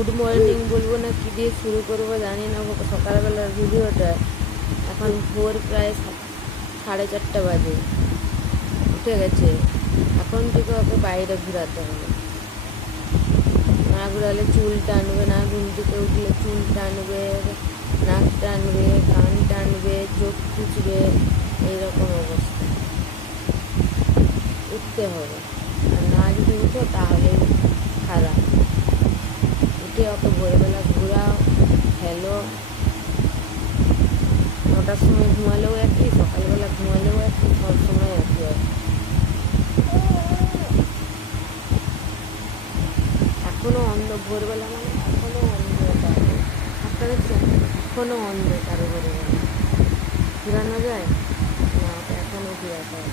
Good morning বলবো না কী দিয়ে শুরু করবো জানি না। সকালবেলার ভিডিওটা এখন ভোর প্রায় 4:30 বাজে, উঠে গেছে। এখন থেকে ওকে বাইরে ঘোরাতে হবে, না ঘোরালে চুল টানবে, না ঘুম থেকে উঠলে চুল টানবে, নাক টানবে, কান টানবে, চোখ খুঁজবে, এইরকম অবস্থা। উঠতে হবে, আর না যদি উঠো তাহলে খারাপ। উঠে ওকে ভোরবেলা ঘোরাও, খেলো। 9টার সময় ঘুমালেও একই, সকালবেলা ঘুমালেও একই, সব সময় একই হয়। এখনও ভোরবেলা মানে এখনও অন্ধকার। আপনারা দেখছেন এখনও অন্ধকারে ভোরবেলা ঘুরানো যায় না? ওটা এখনও ঘুরাতে হয়।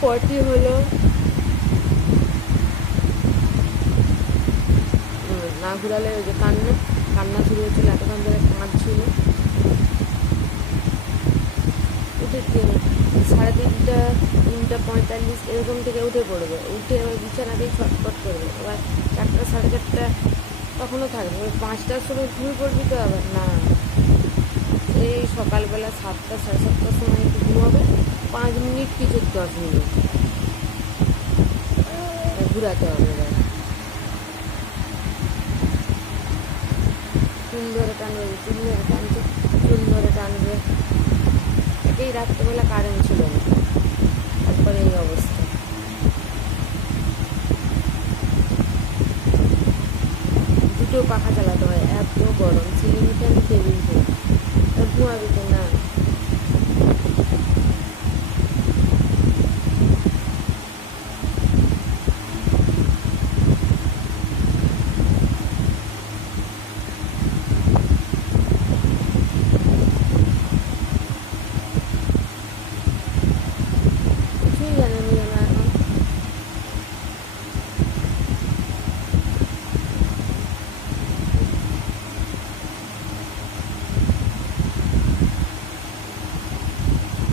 পটি হলো, না ঘুরালে ওই যে কান্না শুরু হয়েছিল, এতক্ষণ ধরে কাঁদছিল। উঠে 3:30 এরকম থেকে উঠে পড়বে। উঠে এবার বিছানাতেই ছটফট করবে। এবার 4টা 4:30 তখনও থাকবে। ওই 5টার সময় ঘুমিয়ে পড়বি তো আবার না, এই সকালবেলা 7টা 7:30 সময় একটু ঘুমাবে, 5 মিনিট কিছু 10 মিনিট ঘুরাতে হবে। এবার চুল ধরে টানবে, চুল ধরে টানছে, চুল ধরে টানবে। একেই রাত্রেবেলা কারেন্ট ছিল না, তারপরে এই অবস্থা। দুটো পাখা চালাতে হয়, এত গরম। সিলিং ফ্যান, টেবিল ফ্যান, ঘুমাবি তো না। কিছুই জানে না এখন।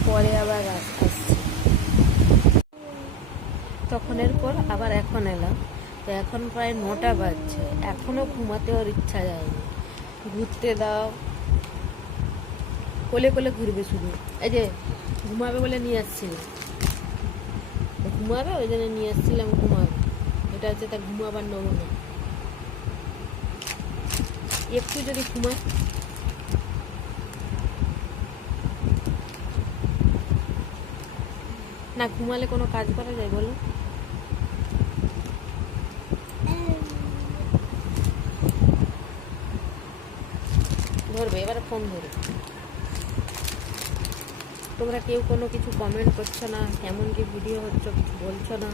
পরে আবার আসছি, তখনের পর আবার এখন এলাম। তো এখন প্রায় 9টা বাজছে, এখনও ঘুমাতে ওর ইচ্ছা যায়নি। ঘুরতে দাও, কোলে কোলে ঘুরবে শুধু। এই যে ঘুমাবে বলে নিয়ে আসছিলাম, ঘুমাবে ওই জন্য নিয়ে আসছিলাম, ঘুমাবে। এটা হচ্ছে তার ঘুমাবার নমুনা। একটু যদি ঘুমায়, না ঘুমালে কোনো কাজ করা যায় বলো? ধরবে, এবারে ফোন ধরবে। তোমরা কেউ কোনো কিছু কমেন্ট করছো না, কেমন কি ভিডিও হচ্ছে কিছু বলছো না।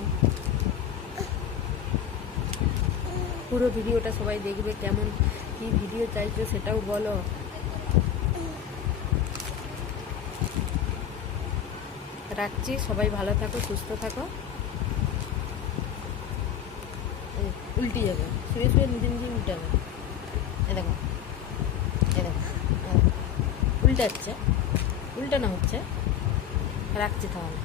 পুরো ভিডিওটা সবাই দেখবে, কেমন কি ভিডিও চাইছো সেটাও বলো। রাখছি, সবাই ভালো থাকো, সুস্থ থাকো। উল্টে যাবে, শুয়ে শুয়ে নিজে নিজে উল্টাবে। এ দেখো, এ দেখো, উল্টাচ্ছে, উল্টানো হচ্ছে। রাখছি তাহলে।